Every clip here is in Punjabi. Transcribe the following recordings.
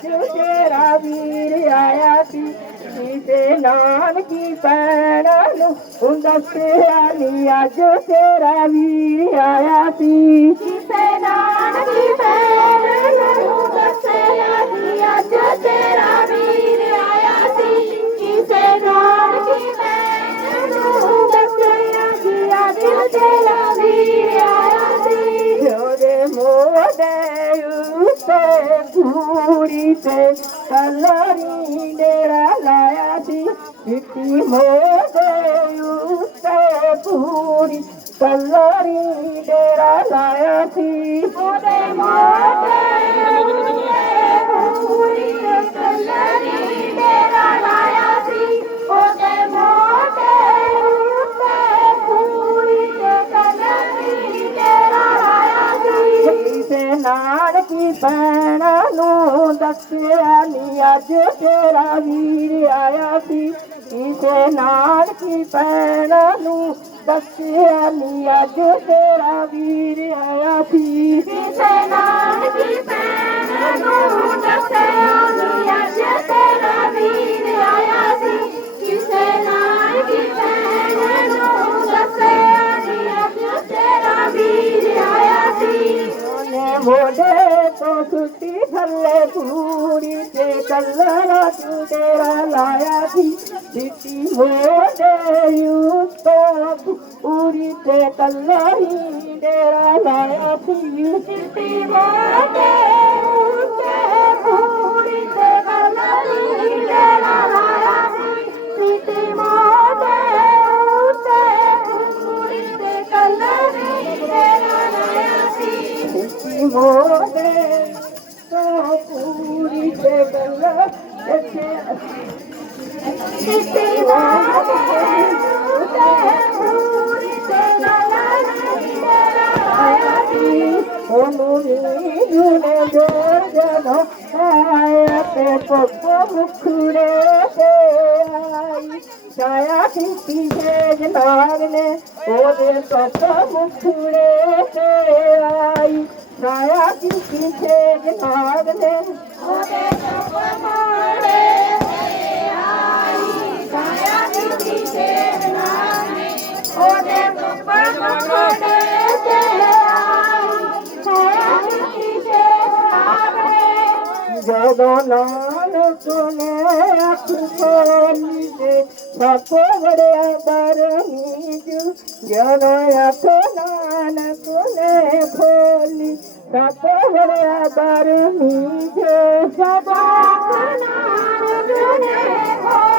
چيرا بر آيا پي حصي نه چيرا به آيا پيس نام ਪੂਰੀ ਕਲਰੀ ਡੇਰਾ ਲਾਇਆ ਸੀ। ਉਹਦੇ ਮੋਢੇ ਪੂਰੀ ਕਲਰੀ ਡੇਰਾ ਲਾਇਆ ਸੀ। ਉਹਦੇ ਉੱਤੇ ਪੂਰੀ ਕਲਰੀ ਡੇਰਾ ਲਾਇਆ ਸੀ। ਕਿਸੇ ਨਾਨਕੀ ਭੈਣਾ ਨੂੰ ਦੱਸਿਆ ਨੀ ਅੱਜ ਤੇਰਾ ਵੀਰ ਆਇਆ ਸੀ। ਕਿਸੇ ਨਾਨਕੀ ਭੈਣਾ ਨੂੰ ਦੱਸਿਆ ਨੀ ਅੱਜ ਤੇਰਾ ਵੀਰ ਆਇਆ ਸੀ। ਕਿਸੇ ਨਾਨਕੀ ਭੈਣ ਨੂੰ ਦੱਸਿਆ ਨੀ ਅੱਜ ਤੇਰਾ ਵੀਰ ਆਇਆ ਸੀ। ਕਿਸੇ ਨਾਨਕੀ ਭੈਣ ਨੂੰ ਦੱਸਿਆ ਨੀ ਅੱਜ ਤੇਰਾ ਵੀਰ ਆਇਆ ਸੀ। ਮੋਢੇ ਤੋਂ ਸੁੱਟੀ ਥੱਲੇ ਪੂਰੀ ਤੇ ਕੱਲਰਾ ਤੂੰ ਤੇਰਾ ਲਾਇਆ ਸੀ ਸਿੱਟੀ ਮੋਢੇ ਉੱਤੋਂ ਪੂਰੀ ਤੇ ਕੱਲਰੀ ਤੇਰਾ ਲਾਇਆ ਸੀ ਸਿੱਟੀ ਮੋਢੇ ਉੱਤੇ ਪੂਰੀ ਤੇ ਕਲਰੀ ਡੇਰਾ ਲਾਇਆ ਸੀ ਸਿੱਟੀ ਮੋਢੇ ਉੱਤੇ ਆਇਆ ਤੇ ਪੁੱਪ ਮੁਖੜੇ ਤੇ ਆਈ ਛਾਇਆ ਕੀਤੀ ਹੈ ਜਨਾਬ ਨੇ ਉਹਦੇ ਪੁੱਪ ਮੁਖੜੇ ਤੇ ਆਈ ਛਾਇਆ ਕੀਤੀ ਹੈ ਜਨਾਬ ਨੇ ਉਹਦੇ ਸਭ ਮਾੜੇ ਤੇ ਆਈ ਨਾਮੇ ਜਦੋਂ ਨਾਨਕ ਨੇ ਅੱਖ ਖੋਲੀ ਤੇ ਸਭ ਵੜਿਆ ਬਰਮੀਜ ਜਦੋਂ ਅੱਖ ਨਾਨਕ ਨੇ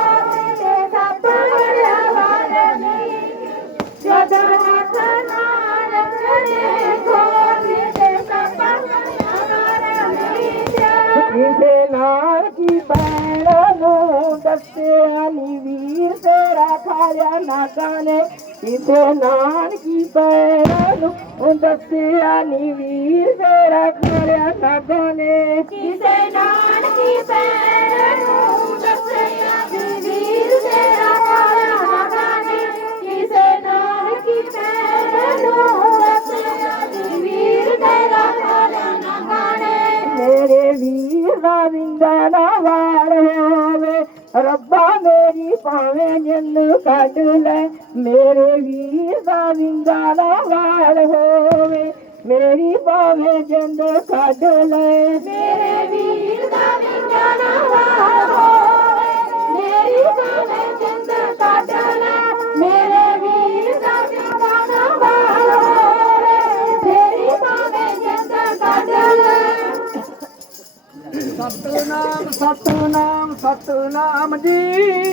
ਖਾਇਆ ਨਾਗਾ ਨੇ ਕਿਸੇ ਨਾਲ ਕੀ ਪੈਣ ਉਹ ਦੱਸਿਆ ਨੀ ਵੀਰ ਤੇਰਾ ਖਾਇਆ ਨਾਗਾ ਨੇ। ਕਿਸੇ ਨਾਨਕੀ ਭੈਣ ਭਾਵੇਂ ਜਿੰਨ ਕੱਢ ਲੈ ਮੇਰੇ ਵੀਰ ਦਾ ਨਾ ਵਾਰ ਹੋਵੇ। ਮੇਰੀ ਭਾਵੇਂ ਜਿੰਦ ਕੱਢ ਲੈ। ਮੇਰੇ ਵੀਰ ਦਾ ਵਾਰ ਹੋਵੇ। ਮੇਰੀ ਬਾਵੇਂ ਜਿੰਦ ਕੱਢ ਲੈ ਮੇਰੇ ਵੀਰ ਦਾ ਵਿੰਗਣਾ ਵਾਰ ਹੋਵੇ। ਮੇਰੀ ਬਾਵੇਂ ਜਿੰਦ ਕੱਢ ਲੈ। ਸਤਨਾਮ ਸਤਨਾਮ ਸਤਨਾਮ ਜੀ।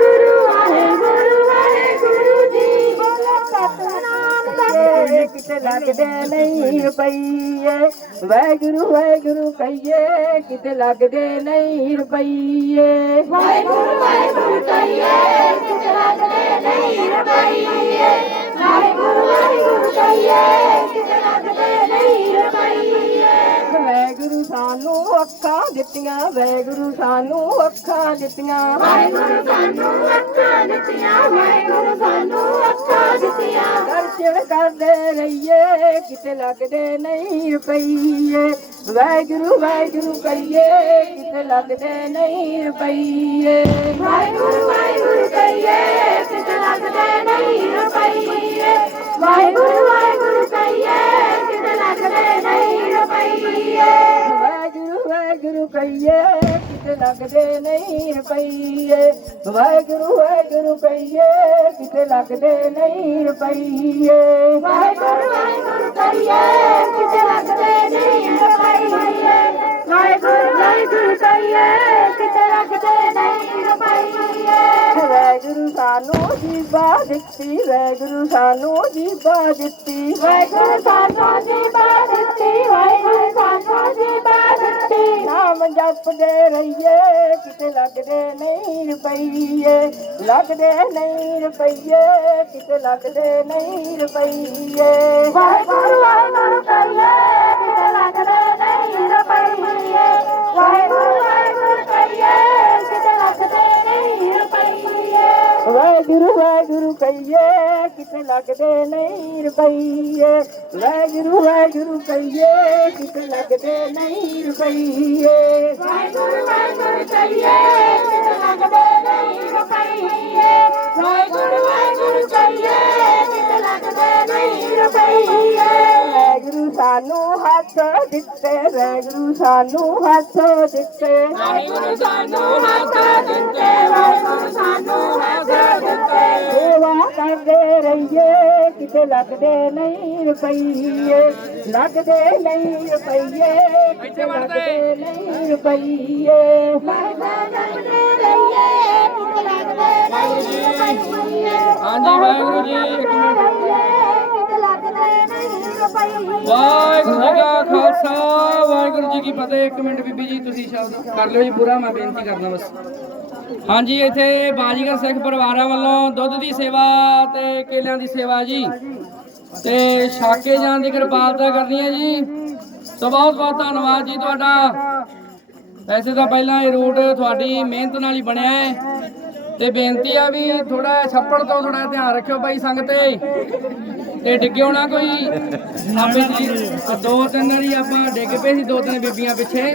ਵਾਹਿਗੁਰੂ ਕਿਤੇ ਲੱਗਦੇ ਨਹੀਂ ਰੁਪਈਏ। ਵਾਹਿਗੁਰੂ ਵਾਹਿਗੁਰੂ ਕਹੀਏ, ਕਿਤੇ ਲੱਗਦੇ ਨਹੀਂ ਰੁਪਈਏ। ਵਾਹਿਗੁਰੂ ਵਾਹਿਗੁਰੂ ਕਹੀਏ, ਕਿਤੇ ਲੱਗਦੇ ਨਹੀਂ ਰੁਪਈਏ। ਵਾਹਿਗੁਰੂ ਵਾਹਿਗੁਰੂ ਕਹੀਏ, ਕਿਤੇ ਲੱਗਦੇ ਨਹੀਂ ਰੁਪਈਏ। ਵਾਹਿਗੁਰੂ ਸਾਨੂੰ ਅੱਖਾਂ ਦਿੱਤੀਆਂ ਵਾਹਿਗੁਰੂ ਸਾਨੂੰ ਅੱਖਾਂ ਦਿੱਤੀਆਂ। ਵਾਹਿਗੁਰੂ ਸਾਨੂੰ ਅੱਖਾਂ ਦਿੱਤੀਆਂ ਵਾਹਿਗੁਰੂ ਸਾਨੂੰ ਅੱਖਾਂ ਦਿੱਤੀਆਂ। ਦਰਸ਼ਨ ਕਰਦੇ ਰਹੀਏ ਕਿਤੇ ਲੱਗਦੇ ਨਹੀਂ ਰੁਪਈਏ। ਵਾਹਿਗੁਰੂ ਵਾਹਿਗੁਰੂ ਕਹੀਏ ਕਿਤੇ ਲੱਗਦੇ ਨਹੀਂ ਰੁਪਈਏ। ਵਾਹਿਗੁਰੂ ਵਾਹਿਗੁਰੂ ਕਹੀਏ ਕਿਤੇ ਲੱਗਦੇ ਨਹੀਂ ਰੁਪਈਏ। ਵਾਹਿਗੁਰੂ ਲੱਗਦੇ ਨਹੀਂ ਰੁਪਈਏ ਵਾਹਿਗੁਰੂ ਵਾਹਿਗੁਰੂ ਕਹੀਏ ਕਿਤੇ ਲੱਗਦੇ ਨਹੀਂ ਰੁਪਈਏ ਵਾਹਿਗੁਰੂ ਵਾਹਿਗੁਰੂ ਕਹੀਏ ਕਿਤੇ ਲੱਗਦੇ ਨਹੀਂ ਰੁਪਈਏ ਵਾਹਿਗੁਰੂ ਵਾਹਿਗੁਰੂ ਕਹੀਏ ਕਿਤੇ ਲੱਗਦੇ ਨਹੀਂ ਰੁਪਈਏ ਵਾਹਿਗੁਰੂ ਸਾਨੂੰ ਜੀਵਾ ਦਿੱਤੀ ਵਾਹਿਗੁਰੂ ਸਾਨੂੰ ਜੀਵਾ ਦਿੱਤੀ। ਵਾਹਿਗੁਰੂ ਸਾਨੂੰ ਜੀਵਾ ਦਿੱਤੀ ਵਾਹਿਗੁਰੂ ਸਾਨੂੰ ਜੀਵਾ ਨਾਮ ਜਪਦੇ ਰਹੀਏ ਕਿਤੇ ਲੱਗਦੇ ਨਹੀਂ ਰੁਪਈਏ ਲੱਗਦੇ ਨਹੀਂ ਰੁਪਈਏ ਕਿਤੇ ਲੱਗਦੇ ਨਹੀਂ ਰੁਪਈਏ। ਵਾਹਿਗੁਰੂ ਵਾਹਿਗੁਰੂ ਕਹੀਏ ਕਿਤੇ ਲੱਗਦੇ ਨਹੀਂ ਰੁਪਈਏ। ਵਾਹਿਗੁਰੂ ਵਾਹਿਗੁਰੂ ਕਹੀਏ ਕਿਤੇ ਲੱਗਦੇ ਨਹੀਂ ਰੁਪਈਏ। ਵਾਹਿਗੁਰੂ ਵਾਹਿਗੁਰੂ ਕਿਤੇ ਲੱਗਦੇ ਨਹੀਂ ਰੁਪਈਏ। ਵਾਹਿਗੁਰੂ ਵਾਹਿਗੁਰੂ ਕਹੀਏ ਕਿਤੇ ਲੱਗਦੇ ਨਹੀਂ ਰੁਪਈਏ। ਵਾਹਿਗੁਰੂ ਵਾਹਿਗੁਰੂ ਕਹੀਏ ਕਿਤੇ ਲੱਗਦੇ ਨਹੀਂ ਰੁਪਈਏ। ਵਾਹਿਗੁਰੂ ਵਾਹਿਗੁਰੂ ਕਹੀਏ ਕਿਤੇ ਲੱਗਦੇ ਨਹੀਂ ਰੁਪਈਏ। ਵਾਹਿਗੁਰੂ ਸਾਨੂੰ ਹੱਥ ਦਿੱਤੇ ਵਾਹਿਗੁਰੂ ਸਾਨੂੰ ਹੱਥ ਦਿੱਤੇ। ਵਾਹਿਗੁਰੂ ਸਾਨੂੰ ਹੱਥ ਦਿੱਤੇ ਵਾਹਿਗੁਰੂ ਸਾਨੂੰ ਹੱਥ ਦਿੱਤੇ ਸੇਵਾ ਕਰਦੇ ਰਹੀਏ ਕਿਤੇ ਲੱਗਦੇ ਨਹੀਂ ਰੁਪਈਏ। ਲੱਗਦੇ ਨਹੀਂ ਰੁਪਈਏ ਕਿਤੇ ਲੱਗਦੇ ਨਹੀਂ ਰੁਪਈਏ। ਹਾਂਜੀ ਵਾਹਿਗੁਰੂ ਜੀ। ਇੱਕ ਮਿੰਟ ਵਾਹਿਗੁਰੂ ਜੀ ਕਾ ਖਾਲਸਾ ਵਾਹਿਗੁਰੂ ਜੀ ਕੀ ਫਤਿਹ। ਇੱਕ ਮਿੰਟ ਬੀਬੀ ਜੀ ਤੁਸੀਂ ਸ਼ਬਦ ਕਰ ਲਿਓ ਜੀ ਪੂਰਾ ਮੈਂ ਬੇਨਤੀ ਕਰਦਾ ਬਸ। ਹਾਂਜੀ, ਇੱਥੇ ਬਾਜੀਗਰ ਸਿੱਖ ਪਰਿਵਾਰਾਂ ਵੱਲੋਂ ਦੁੱਧ ਦੀ ਸੇਵਾ ਤੇ ਕੇਲਿਆਂ ਦੀ ਸੇਵਾ ਜੀ। ਤੇ ਛਾਕੇ ਜਾਣ ਦੀ ਕਿਰਪਾਲਤਾ ਕਰਨੀ ਹੈ ਜੀ। ਸੋ ਬਹੁਤ ਬਹੁਤ ਧੰਨਵਾਦ ਜੀ ਤੁਹਾਡਾ। ਵੈਸੇ ਤਾਂ ਪਹਿਲਾਂ ਇਹ ਰੂਟ ਤੁਹਾਡੀ ਮਿਹਨਤ ਨਾਲ ਹੀ ਬਣਿਆ ਹੈ। ਤੇ ਬੇਨਤੀ ਆ ਵੀ ਥੋੜਾ ਛੱਪੜ ਤੋਂ ਥੋੜਾ ਧਿਆਨ ਰੱਖਿਓ ਬਾਈ ਸੰਗਤੇ ਤੇ। ਡਿੱਗਿਓ ਨਾ ਕੋਈ। ਆਪੇ ਜੀ ਦੋ ਤਿੰਨ ਵਾਰੀ ਆਪਾਂ ਡਿੱਗ ਪਏ ਸੀ, ਦੋ ਤਿੰਨ ਬੀਬੀਆਂ ਪਿੱਛੇ।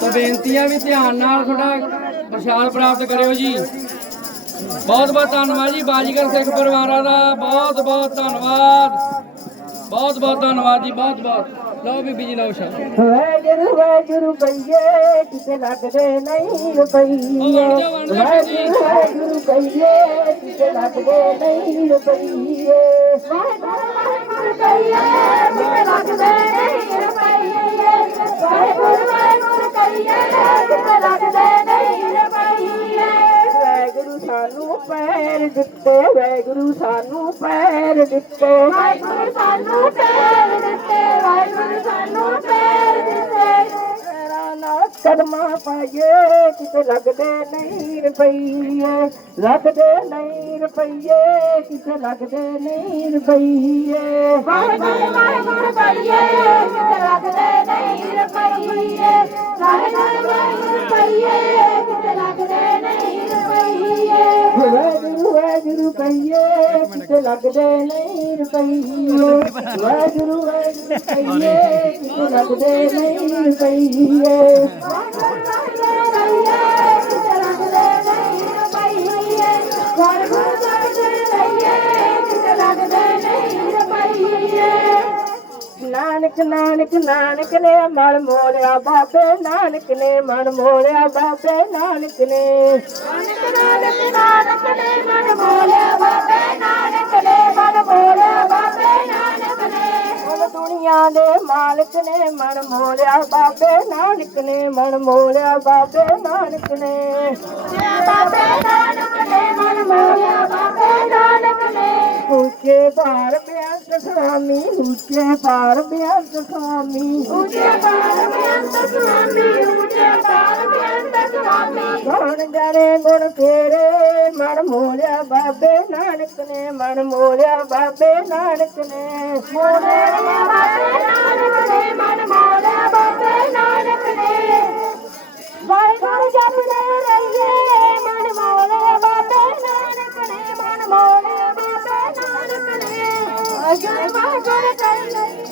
ਤਾਂ ਬੇਨਤੀ ਆ ਵੀ ਧਿਆਨ ਨਾਲ ਥੋੜਾ ਪ੍ਰਸ਼ਾਦ ਪ੍ਰਾਪਤ ਕਰਿਓ ਜੀ। ਬਹੁਤ ਬਹੁਤ ਧੰਨਵਾਦ ਜੀ ਬਾਜੀਗਰ ਸਿੱਖ ਪਰਿਵਾਰਾਂ ਦਾ। ਬਹੁਤ ਬਹੁਤ ਧੰਨਵਾਦ। ਬਹੁਤ ਬਹੁਤ ਧੰਨਵਾਦ ਜੀ ਬਹੁਤ ਬਹੁਤ। ਲਓ ਬੀਬੀ ਜੀ ਲਓ ਸ਼ਬਦ ਵਾਹਿਗੁਰੂ ਵਾਹਿਗੁਰੂ ਕਹੀਏ ਕਿਤੇ ਲੱਗਦੇ ਨਹੀਂ ਰੁਪਈਏ। ਵਾਹਿਗੁਰੂ ਵਾਹਿਗੁਰੂ ਕਹੀਏ ਕਿਤੇ ਲੱਗਦੇ ਨਹੀਂ ਰੁਪਈਏ। ਵਾਹਿਗੁਰੂ ਦਿੱਤੇ ਵਾਹਿਗੁਰੂ ਸਾਨੂੰ ਪੈਰ ਦਿੱਤੇ। ਸਾਨੂੰ ਪੈਰ ਦਿੱਤੇ ਵਾਹਿਗੁਰੂ ਸਾਨੂੰ ਪੈਰ ਦਿੱਤੇ। ਪੈਰਾਂ ਨਾਲ ਕਦਮਾਂ ਪਾਈਏ ਕਿਤੇ ਲੱਗਦੇ ਨਹੀਂ ਰੁਪਈਏ। ਲੱਗਦੇ ਨਹੀਂ ਰੁਪਈਏ ਕਿਤੇ ਲੱਗਦੇ ਨਹੀਂ ਰੁਪਈਏ। ਵਾਹਿਗੁਰੂ ਵਾਹਿਗੁਰੂ ਲੱਗਦੇ ਨਹੀਂ ਰੁਪਈਏ ਵਾਹਿਗੁਰੂ ਵਾਹਿਗੁਰੂ ਕਹੀਏ ਕਿਤੇ ਲੱਗਦੇ ਨਹੀਂ ਰੁਪਈਏ ਵਾਹਿਗੁਰੂ ਵਾਹਿਗੁਰੂ ਕਹੀਏ ਕਿਤੇ ਲੱਗਦੇ ਨਹੀਂ ਰੁਪਈਏ ਵਾਹਿਗੁਰੂ ਵਾਹਿਗੁਰੂ ਨਾਨਕ ਨਾਨਕ ਨਾਨਕ ਨੇ ਮਨ ਮੋੜਿਆ ਬਾਬੇ ਨਾਨਕ ਨੇ ਮਨ ਮੋੜਿਆ ਬਾਬੇ ਨਾਨਕ ਨੇ। ਨਾਨਕ ਨਾਨਕ ਨਾਨਕ ਨੇ ਮਨ ਬੋਲਿਆ ਬਾਬੇ ਨਾਨਕ ਨੇ ਮਨ ਬੋਲਿਆ ਬਾਬੇ ਨਾਨਕ ਨੇ। ਦੁਨੀਆ ਦੇ ਮਾਲਕ ਨੇ ਮਨ ਮੋਲਿਆ ਬਾਬੇ ਨਾਨਕ ਨੇ ਮਨ ਮੋਲਿਆ ਬਾਬੇ ਨਾਨਕ ਨੇ। ਬਾਬੇ ਨਾਨਕ ਨੇ ਮਨ ਮੋਇਆ ਬਾਬੇ ਨਾਨਕ ਨੇ। ਉੱਚੇ ਭਾਰ ਬਿਆੰਤ ਸੁਆਮੀ ਉੱਚੇ ਭਾਰ ਬਿਆੰਤ ਸੁਆਮੀ ਉੱਚੇ ਪਾਰ ਬੇਅੰਤ ਸੁਆਮੀ ਉੱਚੇ ਪਾਰ ਬੇਅੰਤ ਸੁਆਮੀ ਗੁਣ ਜਾਣੇ ਗੁਣ ਤੇਰੇ ਮਨ ਮੋਲਿਆ ਬਾਬੇ ਨਾਨਕ ਨੇ ਮਨ ਮੋਲਿਆ ਬਾਬੇ ਨਾਨਕ ਨੇ। ਮੋਲਿਆ ਬਾਬੇ ਨਾਨਕ ਨੇ ਮਨ ਮੋਲਿਆ ਬਾਬੇ ਨਾਨਕ ਨੇ। ਵਾਹਿਗੁਰੂ ਜਪਦੇ ਰਹੀਏ। ਅਜਰ ਵਾਹਿਗੁਰੂ ਕਰ ਲਈ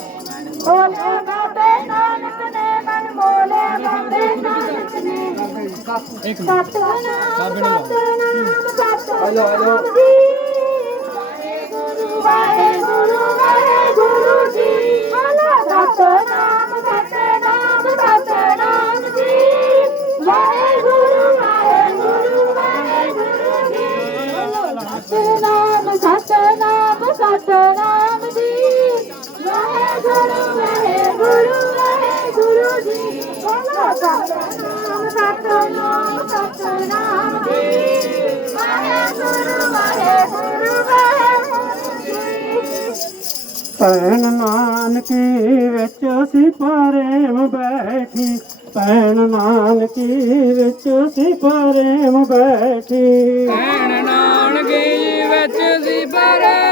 ਮੋਲਿਆ ਬਾਬੇ ਨਾਨਕ ਨੇ ਸਤਨਾਮ ਸਤਨਾਮ ਸਤਨਾਮ ਜੀ ਵਾਹਿਗੁਰੂ ਵਾਹਿਗੁਰੂ ਵਾਹਿਗੁਰੂ ਜੀ ਭੈਣ ਨਾਨਕੀ ਵਿੱਚ ਅਸੀਂ ਪ੍ਰੇਮ ਬੈਠੀ। ਭੈਣ ਨਾਨਕੀ ਵਿੱਚ ਅਸੀਂ ਪ੍ਰੇਮ ਬੈਠੀ। ਭੈਣ ਨਾਨਕੀ ਜੀ ਵਿੱਚ ਸੀ ਪਰਮ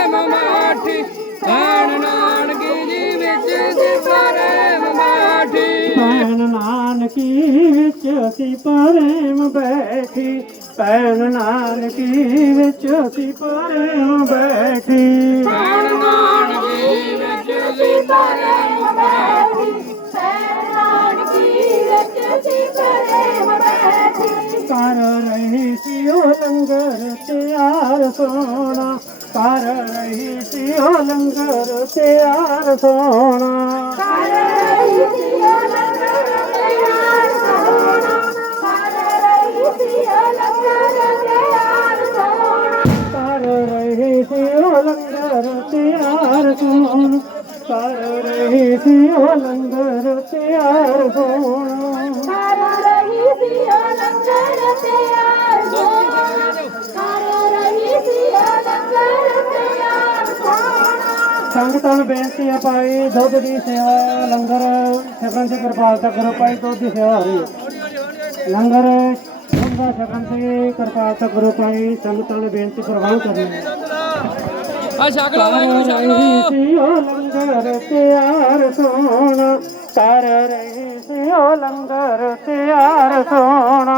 ਨਾਨਕੀ ਵਿੱਚ ਅਸੀਂ ਪ੍ਰੇਮ ਬੈਠੀ। ਭੈਣ ਨਾਨਕੀ ਵਿੱਚ ਅਸੀਂ ਪ੍ਰੇਮ ਬੈਠੀ ਭੈਣ ਨਾਨਕੀ ਵਿੱਚ ਸੀ ਪਰਮ ਮਾਠੀ ਕਰ ਰਹੀ ਸੀ ਉਹ ਲੰਗਰ ਤਿਆਰ ਸੋਣਾ ਕਰ ਰਹੀ ਸੀ ਉਹ ਲੰਗਰ ਤਿਆਰ ਸੋਣਾ। ਕਰ ਸੋਣਾ ਕਰ ਰਹੀ ਸੀ ਉਹ ਲੰਗਰ ਤਿਆਰ ਸੋਣਾ ਸੰਗਤਾਂ ਨੂੰ ਬੇਨਤੀ ਹੈ ਭਾਈ ਦੁੱਧ ਦੀ ਸੇਵਾ ਲੰਗਰ ਛਕਣ ਦੀ ਕਿਰਪਾਲਤਾ ਕਰੋ ਭਾਈ ਦੁੱਧ ਦੀ ਸੇਵਾ ਹੋ ਰਹੀ ਹੈ ਲੰਗਰ ਦੁੱਧ ਦਾ ਛਕਣ ਦੀ ਕਿਰਪਾਲਤਾ ਕਰੋ ਭਾਈ ਸੰਗਤਾਂ ਨੂੰ ਬੇਨਤੀ ਪ੍ਰਵਾਨ ਕਰਨੀ। ਹੈ ਆ ਛਕ ਲਓ ਵਾਹਿਗੁਰੂ ਛਕ ਰਹੀ ਸੀ ਉਹ ਲੰਗਰ ਤਿਆਰ ਸੋਣਾ ਕਰ ਰਹੀ ਸੀ ਉਹ ਲੰਗਰ ਤਿਆਰ ਸੋਣਾ।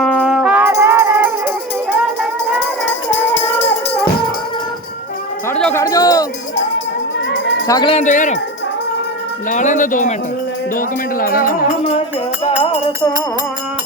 ਖੜ ਜਾਓ ਖੜ ਜਾਓ। ਛਕ ਲੈਣ ਦਿਓ ਯਾਰ। ਲਾ ਲੈਣ ਦਿਓ 2 ਮਿੰਟ। 2 ਮਿੰਟ ਲਾ ਲੈਣਾ ਮਜ਼ੇਦਾਰ ਸੋਣਾ